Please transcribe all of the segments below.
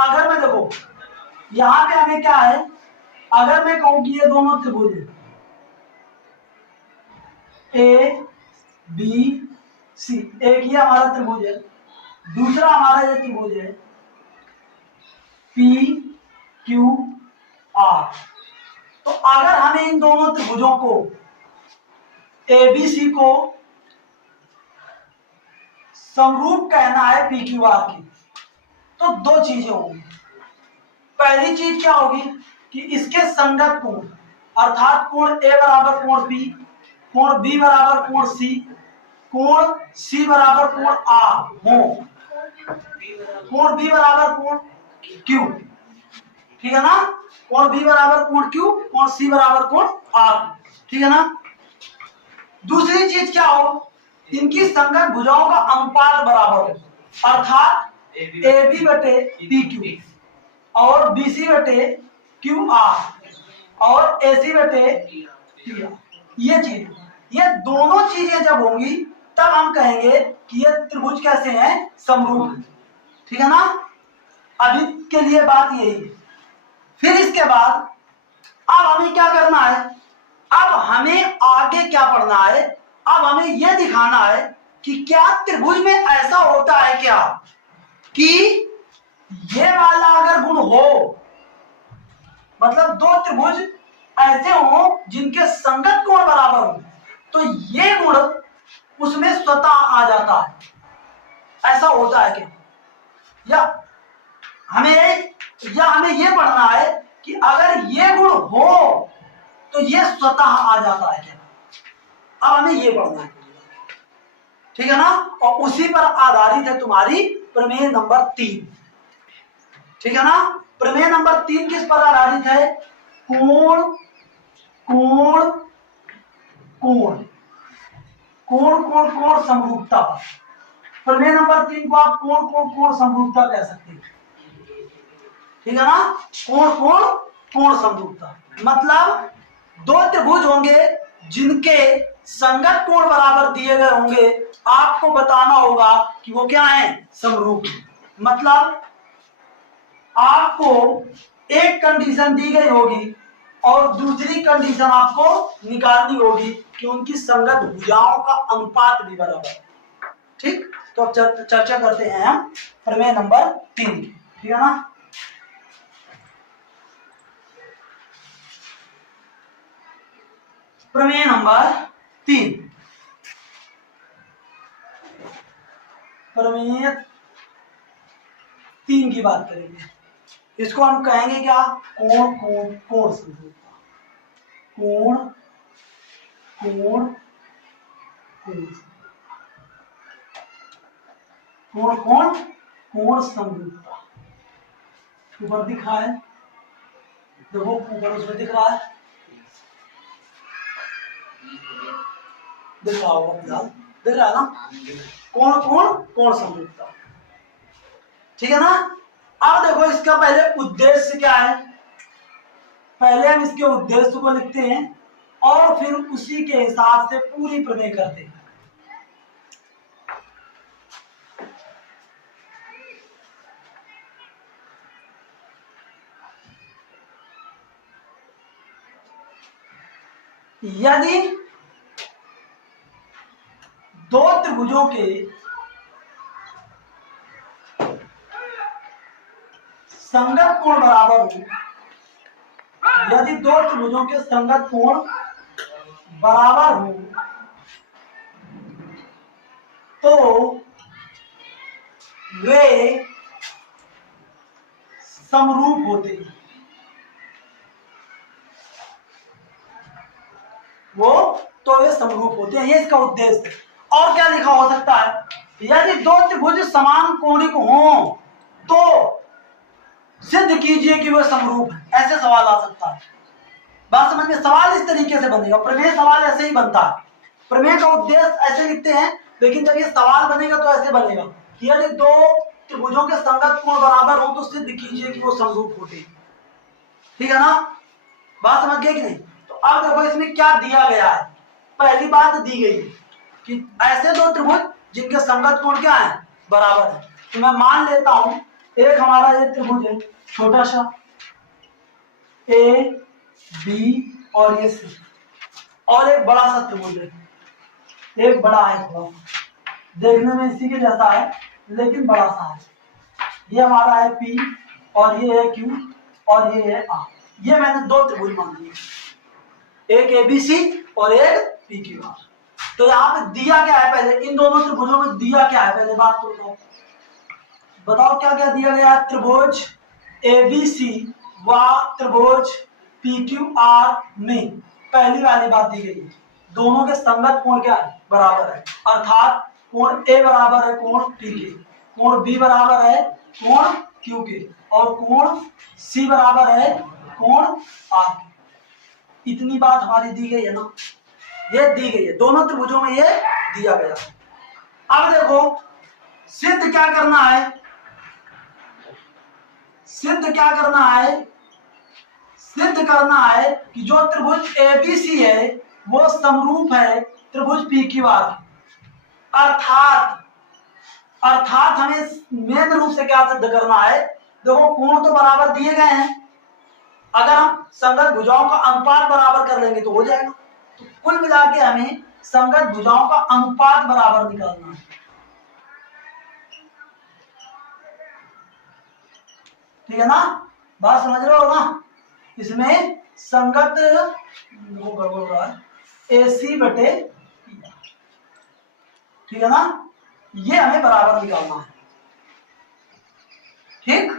अगर मैं देखो यहाँ पे हमें क्या है, अगर मैं कहूं कि ये दोनों त्रिभुज है ए बी सी, एक ये हमारा त्रिभुज है, दूसरा हमारा ये त्रिभुज है पी क्यू आर। तो अगर हमें इन दोनों त्रिभुजों को एबीसी को समरूप कहना है पी क्यू आर की, तो दो चीजें होंगी। पहली चीज क्या होगी कि इसके संगत कोण, अर्थात कोण ए बराबर कोण पी, कोण बी बराबर कोण सी, कोण सी बराबर कोण आर हो, कोण बी बराबर कोण क्यू, ठीक है ना, कोण बी बराबर कोण क्यू, कोण सी बराबर कोण आर, ठीक है ना। दूसरी चीज क्या हो, इनकी संगत भुजाओं का अनुपात बराबर हो, अर्थात ए बी बटे पी क्यू और बी सी बटे क्यू आर और ए सी बटे पी आर। ये चीज, ये दोनों चीजें जब होंगी तब हम कहेंगे कि ये त्रिभुज कैसे हैं, समरूप, ठीक है ना। अभी के लिए बात यही है। फिर इसके बाद अब हमें क्या करना है, अब हमें आगे क्या पढ़ना है, अब हमें यह दिखाना है कि क्या त्रिभुज में ऐसा होता है क्या कि ये वाला अगर गुण हो, मतलब दो त्रिभुज ऐसे हो जिनके संगत कोण बराबर हो, तो ये गुण उसमें स्वतः आ जाता है, ऐसा होता है क्या, या हमें ये पढ़ना है कि अगर ये गुण हो तो ये स्वतः आ जाता है क्या। अब हमें ये पढ़ना है, ठीक है ना, और उसी पर आधारित है तुम्हारी प्रमेय नंबर 3, ठीक है ना। प्रमेय नंबर 3 किस पर आधारित है, कोण कोण कोण कोण कोण कोण समरूपता। प्रमेय नंबर 3 को आप कोण कोण कोण समरूपता कह सकते हैं, ठीक है ना, कोण कोण कोण समरूपता। मतलब दो त्रिभुज होंगे जिनके संगत कोण बराबर दिए गए होंगे, आपको बताना होगा कि वो क्या है, समरूप। मतलब आपको एक कंडीशन दी गई होगी और दूसरी कंडीशन आपको निकालनी होगी कि उनकी संगत भुजाओं का अनुपात भी बराबर है, ठीक। तो अब चर्चा करते हैं हम प्रमेय नंबर 3, ठीक है ना। प्रमेय नंबर 3, प्रमेय 3 की बात करेंगे। इसको हम कहेंगे क्या, कोण कोण कोण समरूपता, कोण कोण कोण कोण कोण कोण समरूपता। ऊपर दिखा है, देखो ऊपर उसमें दिख रहा है, दिख रहा होगा, दिख रहा है ना, कोण कोण कोण समरूपता, ठीक है ना। अब देखो इसका पहले उद्देश्य क्या है, पहले हम इसके उद्देश्य को लिखते हैं और फिर उसी के हिसाब से पूरी प्रमेय करते हैं। यदि दो त्रिभुजों के संगत कोण बराबर हो, यदि दो त्रिभुजों के संगत कोण बराबर हो तो वे समरूप होते हैं, वे समरूप होते हैं, ये इसका उद्देश्य। और क्या लिखा हो सकता है, यदि दो त्रिभुज समान कोणिक हों तो सिद्ध कीजिए कि वह समरूप है, ऐसे सवाल आ सकता है। बात समझ में, सवाल इस तरीके से बनेगा, प्रमेय सवाल ऐसे ही बनता है, प्रमेय का उद्देश्य ऐसे लिखते हैं, लेकिन जब ये सवाल बनेगा तो ऐसे बनेगा कि यदि दो त्रिभुजों के संगत कोण बराबर हो तो सिद्ध कीजिए कि वो समरूप होते हैं, ठीक है ना। बात समझ गए कि नहीं। तो अब देखो इसमें क्या दिया गया है, पहली बात दी गई है कि ऐसे दो त्रिभुज जिनके संगत कोण क्या है, बराबर है। तो मैं मान लेता हूं एक हमारा ये त्रिभुज है छोटा सा ए बी और ये सी, और एक बड़ा सा त्रिभुज है, एक बड़ा है थोड़ा, देखने में इसी के जैसा है लेकिन बड़ा सा है। ये हमारा है पी और ये है क्यू और ये है आर। ये मैंने दो त्रिभुज मान लिए, एक एबीसी और एक पी क्यू आर। तो यहाँ पे दिया क्या है, पहले इन दोनों त्रिभुजों में दिया क्या है, पहले बात तो बताओ क्या क्या दिया गया है। त्रिभुज एबीसी व त्रिभुज पी क्यू आर में पहली वाली बात दी गई है, दोनों के संगत कोण क्या है, बराबर है। अर्थात कोण ए बराबर है कोण पी के, कोण बी बराबर है कोण क्यू के, और कोण सी बराबर है कोण आर के। इतनी बात हमारी दी गई है ना, ये दी गई है, दोनों त्रिभुजों में ये दिया गया है। अब देखो सिद्ध क्या करना है, सिद्ध क्या करना है, सिद्ध करना है कि जो त्रिभुज एबीसी है वो समरूप है त्रिभुज पी क्यू आर। अर्थात हमें मेन रूप से क्या सिद्ध करना है, देखो कोण तो बराबर दिए गए हैं, अगर हम संगत भुजाओं का अनुपात बराबर कर लेंगे तो हो जाएगा। तो कुल मिला के हमें संगत भुजाओं का अनुपात बराबर निकालना है, ठीक है ना, बात समझ रहे हो ना। इसमें संगत गड़बड़ हो रहा है एसी बटे, ठीक है ना, ये हमें बराबर निकालना है, ठीक,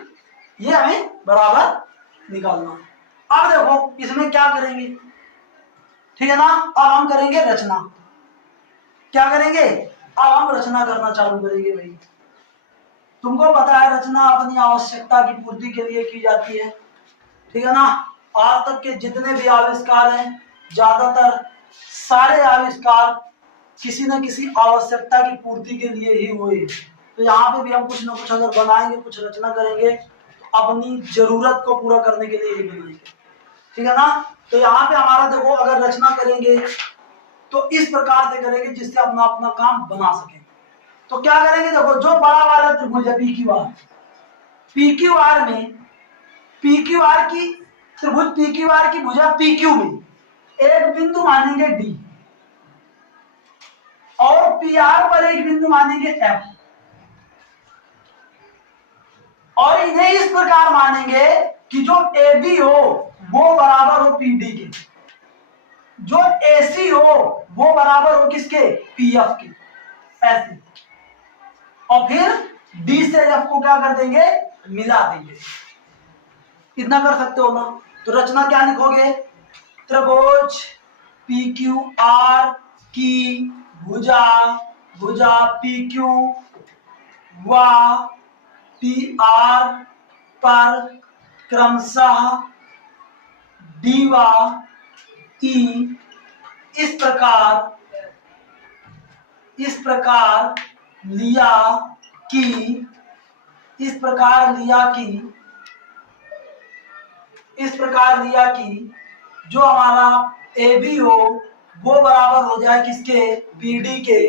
ये हमें बराबर निकालना है। अब देखो इसमें क्या करेंगे, ठीक है ना, अब हम करेंगे रचना। क्या करेंगे, अब हम रचना करना चालू करेंगे। भाई तुमको पता है रचना अपनी आवश्यकता की पूर्ति के लिए की जाती है, ठीक है ना। आज तक के जितने भी आविष्कार हैं, ज्यादातर सारे आविष्कार किसी न किसी आवश्यकता की पूर्ति के लिए ही हुए। तो यहाँ पे भी हम कुछ ना कुछ अगर बनाएंगे, कुछ रचना करेंगे तो अपनी जरूरत को पूरा करने के लिए ही बनाएंगे, ठीक है ना। तो यहाँ पे हमारा देखो अगर रचना करेंगे तो इस प्रकार से करेंगे जिससे अपना अपना काम बना सके। तो क्या करेंगे, देखो जो बड़ा वाला त्रिभुज है P Q R, P Q R में पी क्यू आर की त्रिभुज पी क्यू आर की भुजा पी क्यू में एक बिंदु मानेंगे डी और पी आर पर एक बिंदु मानेंगे एफ, और इन्हें इस प्रकार मानेंगे कि जो ए बी हो वो बराबर हो पी डी के, जो ए सी हो वो बराबर हो किसके, पी एफ के, ऐसे। और फिर डी से एफ को क्या कर देंगे, मिला देंगे। इतना कर सकते हो ना। तो रचना क्या लिखोगे, त्रिभुज पी क्यू आर की भुजा पी क्यू व पी आर पर क्रमशः डी व ई इस प्रकार लिया कि जो हमारा ए बी हो वो बराबर हो जाए किसके, बी डी के,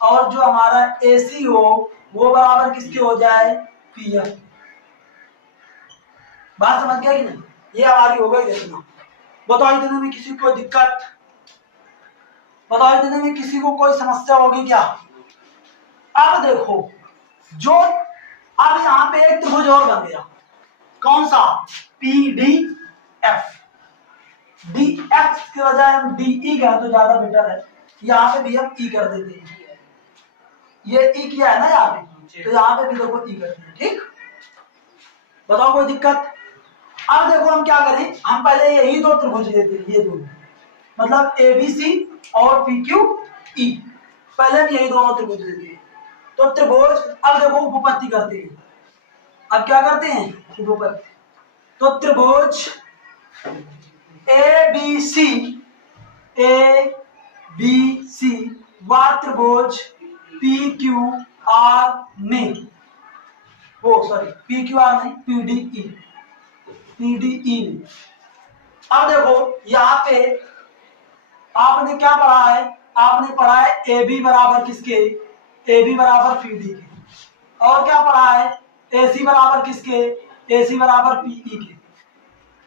और जो हमारा ए सी हो वो बराबर किसके हो जाए, पी एफ। बात समझ गया कि नहीं, ये हमारी हो गई रचना। बताओ इतने में किसी को दिक्कत, बताओ इतने में किसी को कोई समस्या होगी क्या। अब देखो जो अब यहाँ पे एक त्रिभुज और बन गया, कौन सा, P D F. D F के बजाय हम डी ई कहें तो ज्यादा बेटर है, यहाँ पे भी हम ई कर देते हैं, ये ई किया है ना यहाँ पे, तो यहाँ पे भी देखो ई करते हैं, ठीक। बताओ कोई दिक्कत। अब देखो हम क्या करें, हम पहले यही दो त्रिभुज लेते हैं, ये दो मतलब ए बी सी और पी क्यू ई, पहले हम यही दोनों त्रिभुज लेते हैं। तो त्रिभुज अब देखो उपपत्ति करते हैं, अब क्या करते हैं, उपपत्ति। तो त्रिभुज ए बी सी व त्रिभुज पी क्यू आर में, पी क्यू आर नहीं, पी डी ई में। अब देखो यहाँ पे आपने क्या पढ़ा है, आपने पढ़ा है ए बी बराबर किसके, ए बी बराबर पी डी के, और क्या पढ़ा है AC बराबर किसके, AC बराबर PE के,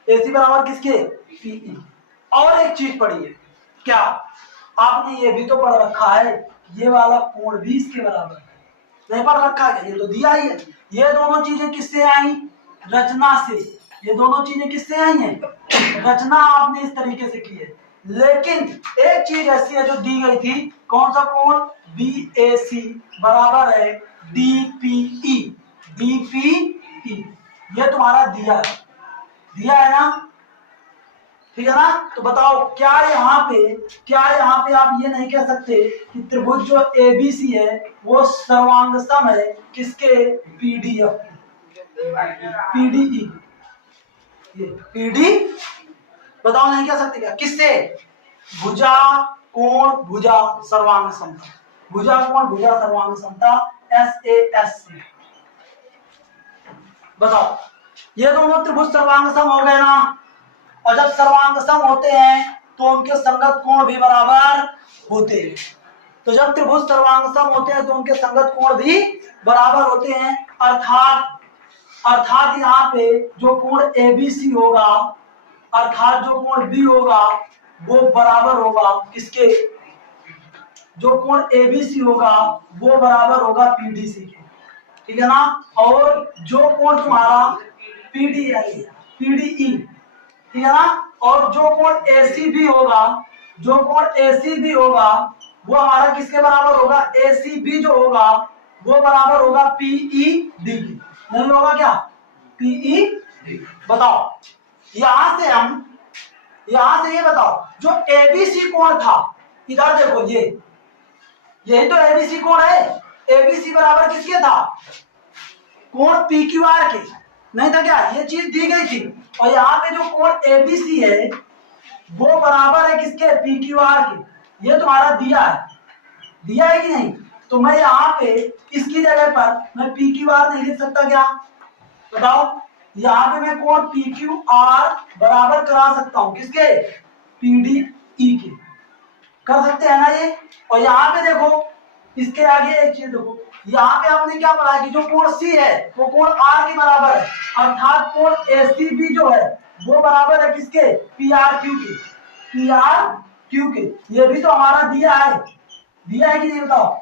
AC बराबर किसके, PE। और एक चीज पढ़ी है, क्या आपने ये भी तो पढ़ रखा है, ये वाला कोण भी इसके बराबर है, नहीं पढ़ रखा है? ये तो दिया ही है। ये दोनों चीजें किससे आई, रचना से। ये दोनों चीजें किससे आई हैं, रचना आपने इस तरीके से की है। लेकिन एक चीज ऐसी है जो दी गई थी, कौन सा कोण, BAC बराबर है DPE, DPE ये तुम्हारा दिया है, दिया है ना, ठीक है ना। तो बताओ क्या यहाँ पे आप ये नहीं कह सकते कि त्रिभुज जो ABC है वो सर्वांगसम है किसके, PDF, PDE, ये PD, बताओ नहीं कह सकते क्या, किससे, भुजा कोण भुजा सर्वांग समता, भुजा कोण भुजा सर्वांग समता SAS से। बताओ ये दोनों त्रिभुज सर्वांग सम हो गए ना, और जब सर्वांग सम होते हैं तो उनके संगत कोण भी बराबर होते हैं। तो जब त्रिभुज सर्वांग सम होते हैं तो उनके संगत कोण भी बराबर होते हैं, अर्थात यहाँ पे जो कोण ABC होगा, अर्थात जो कोण B होगा वो बराबर होगा किसके, जो कोण ABC होगा वो बराबर होगा PDC के, ठीक है ना। और जो कोण तुम्हारा PDE, ठीक है ना, और जो कोण ACB होगा, जो कोण ACB होगा वो हमारा किसके बराबर होगा, ACB जो होगा वो बराबर होगा PED की, नहीं होगा क्या, PED। बताओ यहां से ये बताओ जो ABC कोण था, इधर देखो यही तो ABC कोण है, ABC बराबर किसके था, कोण PQR के, नहीं था क्या, ये चीज दी गई थी। और यहाँ पे जो कोण ABC है वो बराबर है किसके, PQR के, ये तुम्हारा दिया है कि नहीं। तो मैं यहाँ पे इसकी जगह पर मैं PQR नहीं लिख सकता क्या, बताओ, यहाँ पे मैं कोण PQR बराबर करा सकता हूँ किसके, PDE के, कर सकते हैं ना ये। और यहाँ पे देखो इसके आगे एक चीज देखो, यहाँ पे आपने क्या पढ़ा कि जो कोण C है वो कोण R के बराबर है, अर्थात कोण ACB जो है वो बराबर है किसके, PRQ के। ये भी तो हमारा दिया है कि नहीं, बताओ,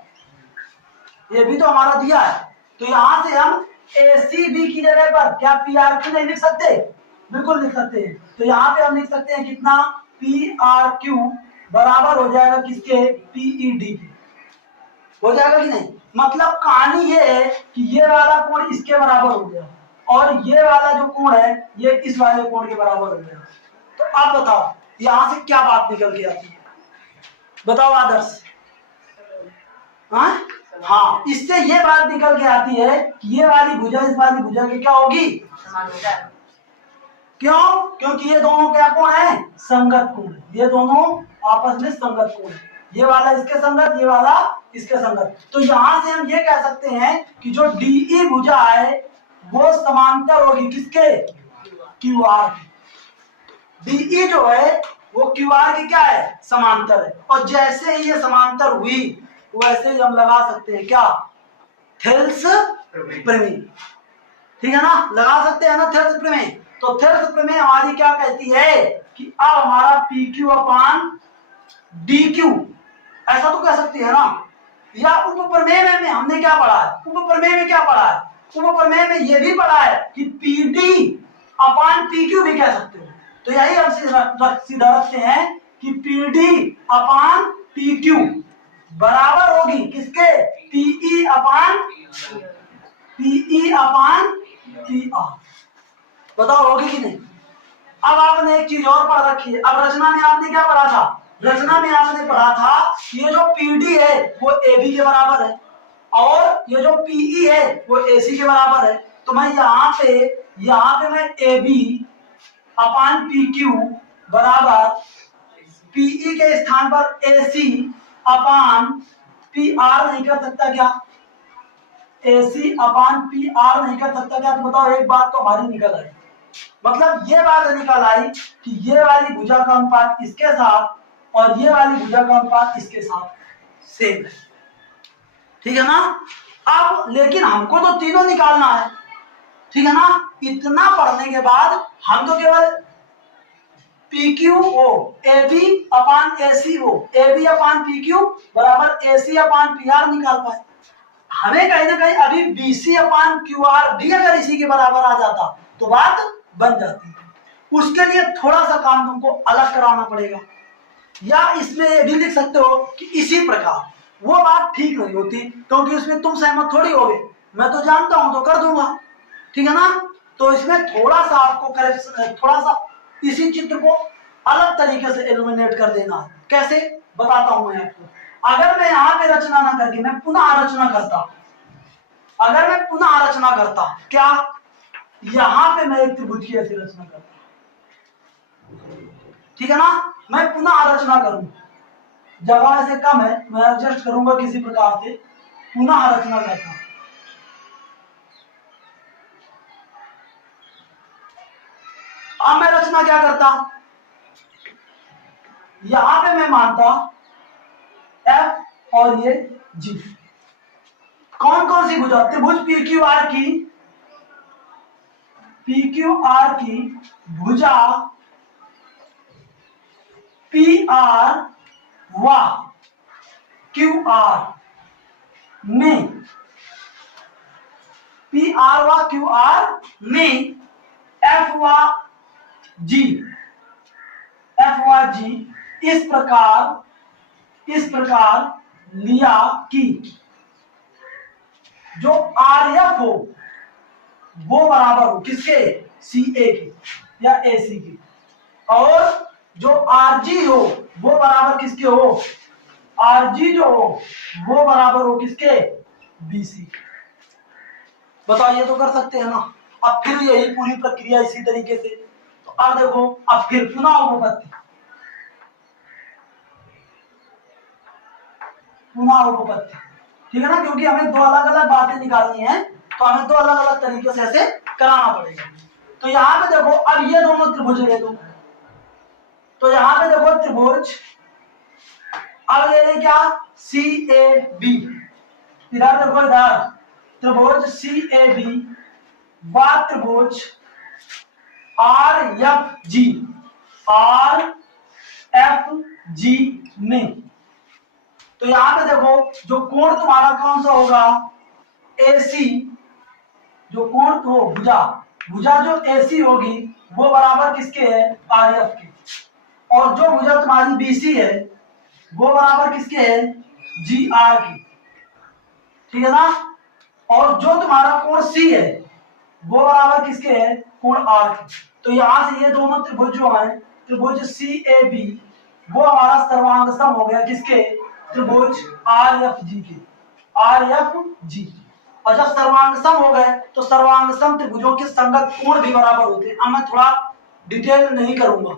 ये भी तो हमारा दिया है। तो यहाँ से हम ACB की जगह पर क्या PRQ नहीं लिख सकते, बिल्कुल लिख सकते हैं। तो यहाँ पे हम लिख सकते हैं कितना, PRQ बराबर हो जाएगा किसके, PED के, हो जाएगा कि नहीं। मतलब कहानी ये है कि ये वाला कोण इसके बराबर हो गया और ये वाला जो कोण है ये इस वाले कोण के बराबर हो गया। तो अब बताओ यहां से क्या बात निकल के आती है, बताओ आदर्श, हाँ इससे ये बात निकल के आती है कि ये वाली भुजा इस वाली भुजा की क्या होगी, क्यों, क्योंकि ये दोनों क्या कोण है, संगत कोण, ये दोनों आपस में संगत कोण है, ये वाला इसके संगत, ये वाला इसके संगत। तो यहां से हम ये कह सकते हैं कि जो DE भुजा है वो समांतर होगी किसके, QR की। DE जो है वो QR की क्या है, समांतर है। और जैसे ही ये समांतर हुई वैसे ही हम लगा सकते हैं क्या, थेल्स प्रमेय, ठीक है ना, लगा सकते हैं ना थेल्स प्रमेय। तो थेल्स प्रमेय हमारी क्या कहती है कि अब हमारा PQ अपान DQ, ऐसा तो कह सकती है ना। या उपप्रमेय में हमने क्या पढ़ा है, उपप्रमेय में क्या पढ़ा है, उपप्रमेय में ये भी पढ़ा है कि PD अपान PQ भी कह सकते हो। तो यही हम सीधा रखते हैं कि PD अपान PQ बराबर होगी किसके, PE अपान PR। बताओ होगी कि नहीं। अब आपने एक चीज और पढ़ रखी है, अब रचना में आपने क्या पढ़ा था, रचना में आपने पढ़ा था कि ये जो PD है वो AB के बराबर है और ये जो PE है वो AC के बराबर है। तो मैं यहाँ पे मैं AB अपान PQ बराबर PE के स्थान पर AC अपान PR नहीं कर सकता क्या, AC अपान PR नहीं कर सकता क्या। तो बताओ एक बात तो हमारी निकल आई, मतलब ये बात निकल आई कि ये वाली भुजा का अनुपात इसके साथ और ये वाली भुजा का अनुपात इसके साथ सेम है, ठीक है ना। अब लेकिन हमको तो तीनों निकालना है, ठीक है ना। इतना पढ़ने के बाद हम तो केवल P Q O A B upon A C O A B upon P Q बराबर A C upon P R निकाल पाए। हमें कहीं ना कहीं अभी B C upon Q R भी अगर इसी के बराबर आ जाता तो बात बन जाती। उसके लिए थोड़ा सा काम तुमको अलग कराना पड़ेगा, या इसमें ये भी लिख सकते हो कि इसी प्रकार। वो बात ठीक नहीं होती क्योंकि उसमें तुम सहमत थोड़ी होगे, मैं तो जानता हूं तो कर दूंगा, ठीक है ना। तो इसमें थोड़ा सा आपको करेक्शन, थोड़ा सा इसी चित्र को अलग तरीके से एलिमिनेट कर देना है। कैसे बताता हूं मैं आपको। अगर मैं यहां पे रचना ना करके मैं पुनः रचना करता, अगर मैं पुनः रचना करता, क्या यहां पे मैं एक त्रिभुज की ऐसी रचना करता, ठीक है ना। मैं पुनः रचना करूं, जगह ऐसे कम है, मैं एडजस्ट करूंगा किसी प्रकार से, पुनः रचना करता। अब मैं रचना क्या करता, यहां पे मैं मानता एफ और ये जी। कौन कौन सी भुजा, त्रिभुज पी क्यू आर की भुजा पी आर व क्यू आर में, पी आर व क्यू आर में एफ व जी इस प्रकार लिया कि जो आर एफ हो वो बराबर हो किसके, सी ए के या ए सी के, और जो आर जी हो वो बराबर किसके हो, आर जी जो हो वो बराबर हो किसके, बी सी के। बताइए तो कर सकते हैं ना। अब फिर यही पूरी प्रक्रिया इसी तरीके से। तो अब देखो, अब फिर पुनः उपपत्ति, ठीक है ना, क्योंकि हमें दो अलग अलग बातें निकालनी है तो हमें दो अलग अलग तरीके से ऐसे कराना पड़ेगा। तो यहां पे देखो, अब ये दोनों त्रिभुज ले दो, तो यहां पे देखो त्रिभुज, अब ले लें क्या, सी ए बी, इधर देखो, इधर त्रिभुज सी ए बी व त्रिभुज आर एफ जी में। तो यहां पे देखो जो कोण तुम्हारा कौन सा होगा, AC, जो कोण हो भुजा जो AC होगी वो बराबर किसके है, RF के, और जो भुजा तुम्हारी BC है वो बराबर किसके है, GR की, ठीक है ना। और जो तुम्हारा कोण C है वो बराबर किसके है, कोण R के। तो यहां से ये दोनों त्रिभुज जो है, त्रिभुज CAB वो हमारा सर्वांग सम हो गया किसके, त्रिभुज RFG के, RFG। और जब सर्वांग सम हो गए तो सर्वांग सम त्रिभुजों के संगत कोण भी बराबर होते हैं। अब मैं थोड़ा डिटेल नहीं करूंगा।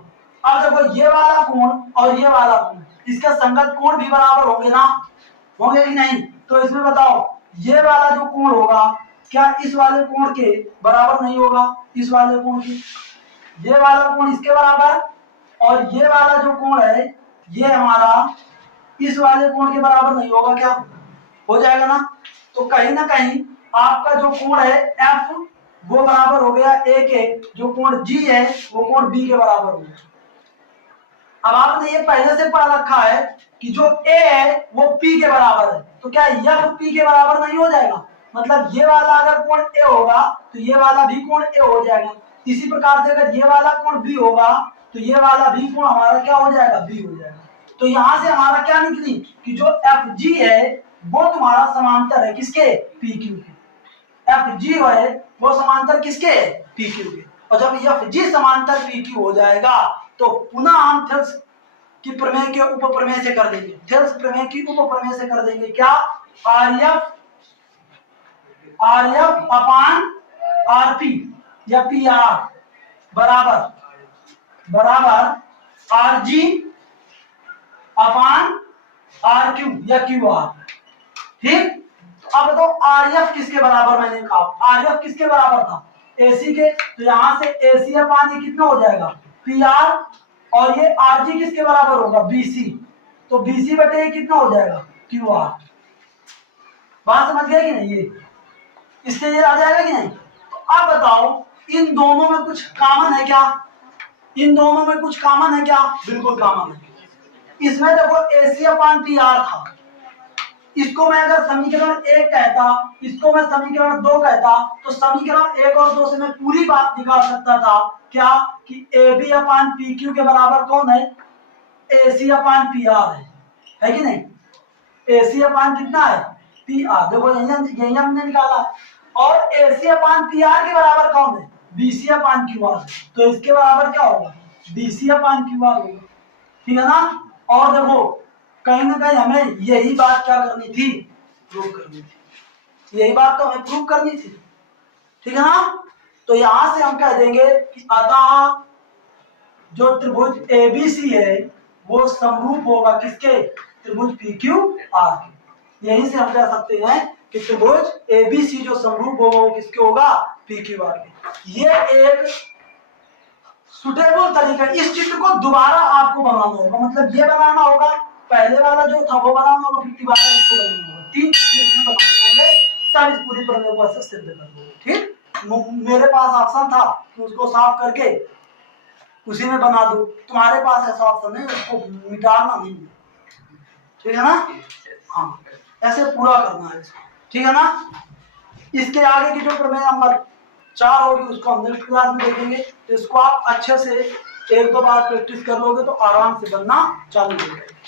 अब देखो ये वाला कोण और ये वाला कोण, इसका संगत कोण भी बराबर होंगे ना, होंगे कि नहीं। तो इसमें बताओ ये वाला जो कोण होगा क्या इस वाले कोण के बराबर नहीं होगा, इस वाले कोण के, ये वाला कोण इसके बराबर, और ये वाला जो कोण है ये हमारा इस वाले कोण के बराबर नहीं होगा, क्या हो जाएगा ना। तो कहीं ना कहीं आपका जो कोण है एफ वो बराबर हो गया ए के, जो कोण जी है वो कोण बी के बराबर हो गया। अब आपने ये पहले से पढ़ रखा है कि जो ए है वो पी के बराबर है, तो क्या एफ पी के बराबर नहीं हो जाएगा, मतलब ये वाला अगर कोण ए होगा तो ये वाला भी कोण ए हो जाएगा। इसी प्रकार से अगर ये वाला कोण बी होगा तो ये वाला भी कोण हमारा क्या हो जाएगा, बी हो जाएगा। तो यहां से हमारा क्या निकली कि जो एफ जी है वो तुम्हारा समांतर है किसके, पी क्यू के। एफ जी है वो समांतर किसके है, पी क्यू के। और जब एफ जी समांतर पी क्यू हो जाएगा तो पुनः हम थेल्स की प्रमेय के उप प्रमेय से कर देंगे, थेल्स प्रमेय की उप प्रमेय से कर देंगे क्या, आरएफ अपान आरपी या पी आर बराबर आरजी अपान आर क्यू या क्यू आर, ठीक। तो अब बताओ आरएफ किसके बराबर, मैंने कहा आरएफ किसके बराबर था, एसी के। तो यहां से एसी अपान ये कितना हो जाएगा, पी आर, और ये आरजी किसके बराबर होगा, बीसी। तो बीसी बटे ये कितना हो जाएगा, क्यू आर। बात समझ गए कि नहीं, ये इससे ये आ जाएगा कि नहीं। तो अब बताओ इन दोनों में कुछ कॉमन है क्या? इन दोनों में कुछ कॉमन है क्या? बिल्कुल कॉमन है। इसमें देखो AC/PR था, इसको मैं अगर समीकरण 1 कहता, इसको मैं समीकरण 2 कहता, तो समीकरण 1 और 2 से मैं पूरी बात निकाल सकता था क्या कि AB/PQ के बराबर कौन है? AC/PR है कि नहीं? AC/ कितना है? PR। देखो यही हमने निकाला। और AC/PR के बराबर कौन है? BC/QR। तो इसके बराबर क्या होगा? BC/QR होगा, ठीक है ना? और देखो कहीं ना कहीं हमें यही बात क्या करनी थी? प्रूव करनी थी। यही बात तो हमें प्रूव करनी थी, ठीक है ना? तो यहां से हम कह देंगे कि अतः जो त्रिभुज ABC है वो समरूप होगा किसके? त्रिभुज PQR के। यहीं से हम कह सकते हैं कि त्रिभुज ABC जो समरूप होगा वो किसके होगा? PQR के। ये एक सुटेबल तरीका, इस चित्र को दोबारा आपको बनाना होगा, मतलब ये बनाना होगा, पहले वाला जो था वो बनाना होगा, फिर दोबारा इसको बनाना होगा। 3 चित्र बनाने होंगे, तब इस पूरी प्रमेय को ऐसे सिद्ध कर दोगे, ठीक? मेरे पास ऑप्शन था कि उसको साफ करके उसी में बना दो, तुम्हारे पास ऐसा ऑप्शन नहीं, उसको मिटाना नहीं, ठीक है ना? हाँ, ऐसे पूरा करना है इसको, ठीक है ना? इसके आगे की जो प्रमेय नंबर 4 होगी उसको हम नेक्स्ट क्लास में देखेंगे। तो इसको आप अच्छे से 1-2 बार प्रैक्टिस कर लोगे तो आराम से बनना चालू हो जाएगा।